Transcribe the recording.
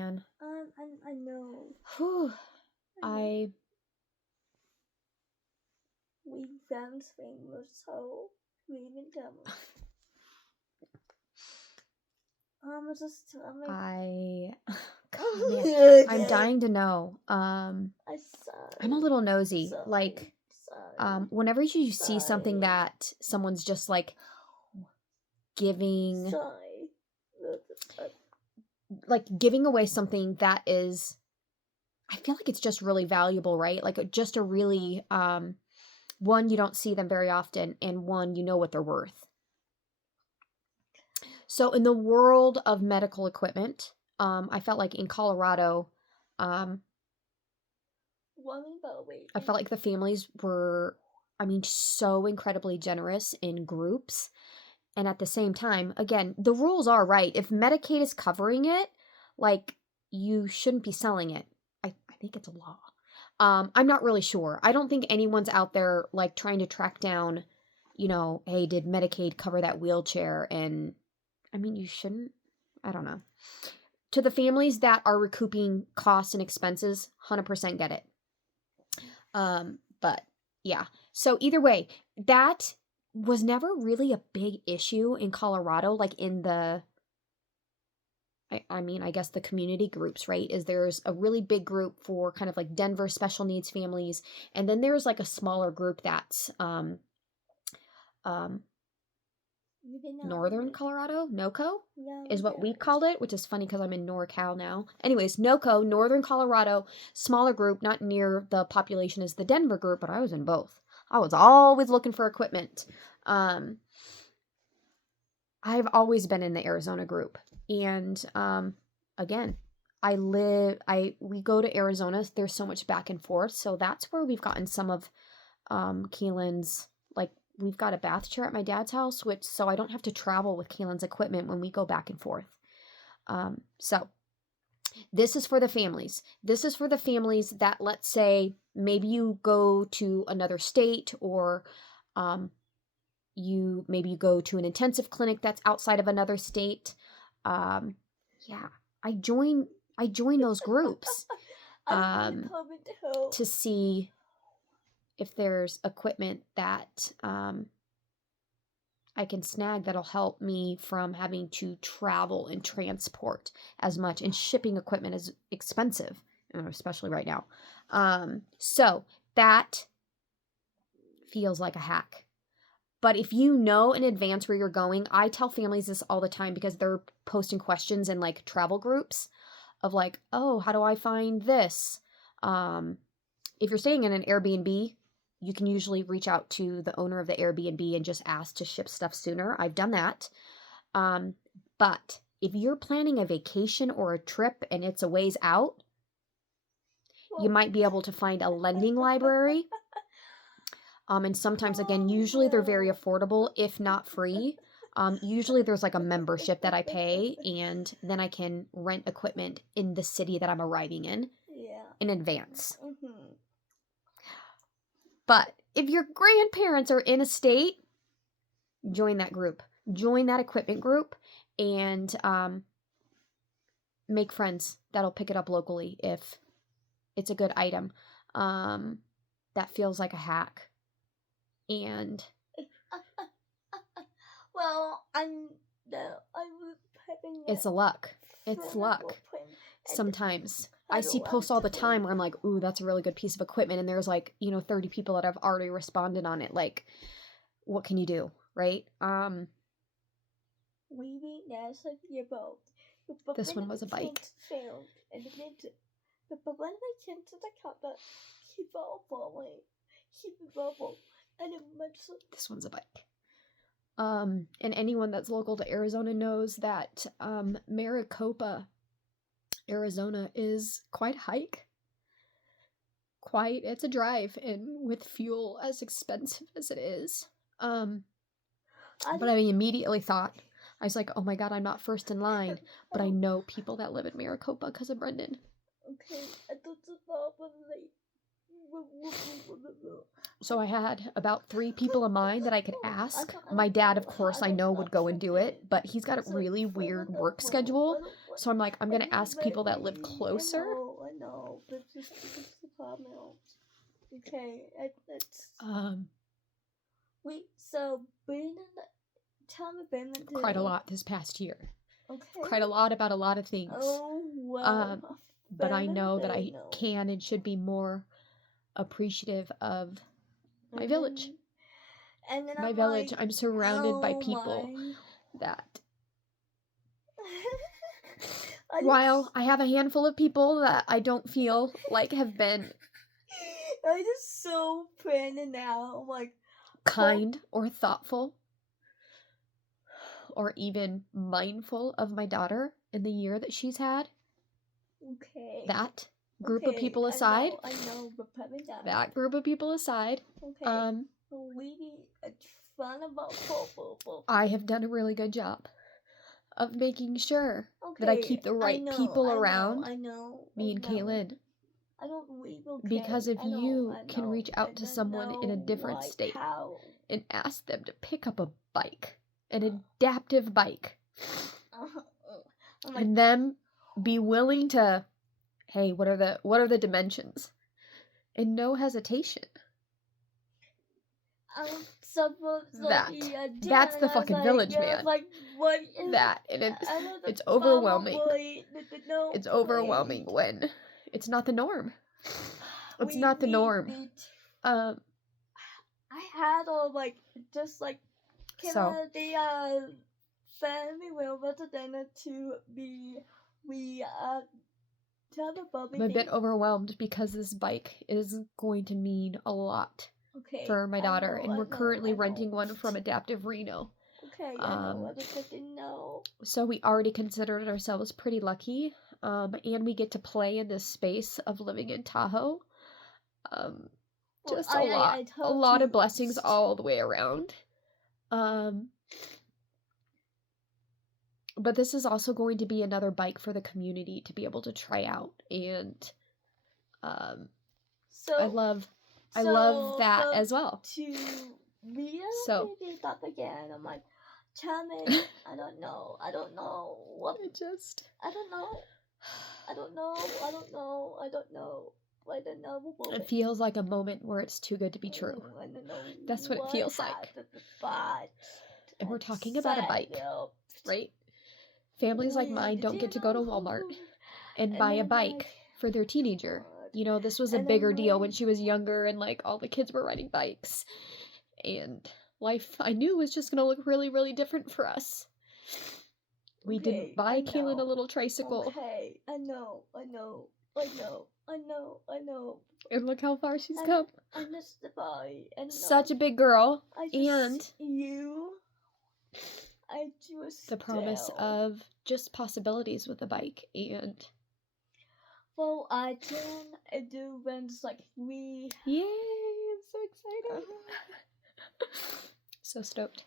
man. I know. Whew. We found Spain was so sweet and dumb. God, man, I'm dying to know. I'm a little nosy. Whenever you see something that someone's just like giving away something that is, I feel like it's just really valuable, right? Like just a really, one, you don't see them very often, and one, you know what they're worth. So in the world of medical equipment, I felt like in Colorado, I felt like the families were, so incredibly generous in groups. And at the same time, again, the rules are right. If Medicaid is covering it, like, you shouldn't be selling it. I think it's a law. I'm not really sure. I don't think anyone's out there, like, trying to track down, hey, did Medicaid cover that wheelchair? And, you shouldn't. I don't know. To the families that are recouping costs and expenses, 100% get it. But, yeah. So, either way, that was never really a big issue in Colorado, like in the, I guess the community groups, right? There's a really big group for kind of like Denver special needs families, and then there's like a smaller group that's Northern Colorado, NOCO, is what we called it, which is funny because I'm in NorCal now. Anyways, NOCO, Northern Colorado, smaller group, not near the population as the Denver group, but I was in both. I was always looking for equipment. I've always been in the Arizona group. And again, we go to Arizona. There's so much back and forth. So that's where we've gotten some of Kaelyn's, like, we've got a bath chair at my dad's house, so I don't have to travel with Kaelyn's equipment when we go back and forth. So this is for the families. This is for the families that, let's say, maybe you go to another state, or you go to an intensive clinic that's outside of another state. I join those groups to see if there's equipment that I can snag that'll help me from having to travel and transport as much, and shipping equipment is expensive, especially right now. So that feels like a hack. But if you know in advance where you're going, I tell families this all the time because they're posting questions in like travel groups of like, oh, how do I find this? If you're staying in an Airbnb, you can usually reach out to the owner of the Airbnb and just ask to ship stuff sooner. I've done that. But if you're planning a vacation or a trip and it's a ways out, you might be able to find a lending library. And sometimes, again, usually they're very affordable, if not free. Usually there's like a membership that I pay, and then I can rent equipment in the city that I'm arriving in advance. Mm-hmm. But if your grandparents are in a state, join that group. Join that equipment group, and make friends that'll pick it up locally if it's a good item. That feels like a hack. And it's a luck. It's luck. Sometimes I see posts all the time where I'm like, ooh, that's a really good piece of equipment, and there's like 30 people that have already responded on it. Like, what can you do, right? This one was a bike. This one's a bike. And anyone that's local to Arizona knows that Maricopa, Arizona is quite a hike. It's a drive, and with fuel as expensive as it is. But I immediately thought, I was like, oh my god, I'm not first in line, but I know people that live in Maricopa because of Brendan. Okay, I thought So I had about 3 people in mind that I could ask. My dad, of course, I know would go and do it, but he's got a really weird work schedule. So I'm like, I'm going to ask people that live closer. I know, but this is the problem. Okay, it's wait. So Brandon, tell me Brandon. Cried a lot this past year. Okay. Cried a lot about a lot of things. Oh wow. But I know that I can and should be more appreciative of my village. And then my village, I'm surrounded by people that while I have a handful of people that I don't feel like have been I just so Brandon now. I'm like kind or thoughtful or even mindful of my daughter in the year that she's had. Okay. That group of people aside. I know, but probably not. That group of people aside. Okay. We need a fun about football. I have done a really good job of making sure that I keep the right people around. I know. Me and Kaelyn. I don't believe Because if you can reach out to someone in a different state and ask them to pick up a bike, an adaptive bike, and them be willing to, hey, what are the dimensions? And no hesitation. That's the fucking village, man. Like, what is that? And it's overwhelming. It's overwhelming when it's not the norm. It's not the norm. I had just like so the family will to dinner to be I'm a bit overwhelmed because this bike is going to mean a lot for my daughter, and we're currently renting one from Adaptive Reno. Okay, I didn't know. So we already considered ourselves pretty lucky, and we get to play in this space of living in Tahoe. Just a lot of blessings all the way around. But this is also going to be another bike for the community to be able to try out, and I love that as well. So again, I'm like, tell me, I don't know what. I don't know. It feels like a moment where it's too good to be true. That's what it feels like. And we're talking about a bike, right? Families like mine don't get to go to Walmart and buy a bike for their teenager. You know, this was a bigger deal when she was younger and like all the kids were riding bikes. And life, I knew, was just going to look really, really different for us. We didn't buy Kaelyn a little tricycle. Okay, I know. And look how far she's come. I missed the boy. Such a big girl. And the promise of just possibilities with the bike. And well, I can do events like we. Yay! I'm so excited. So stoked.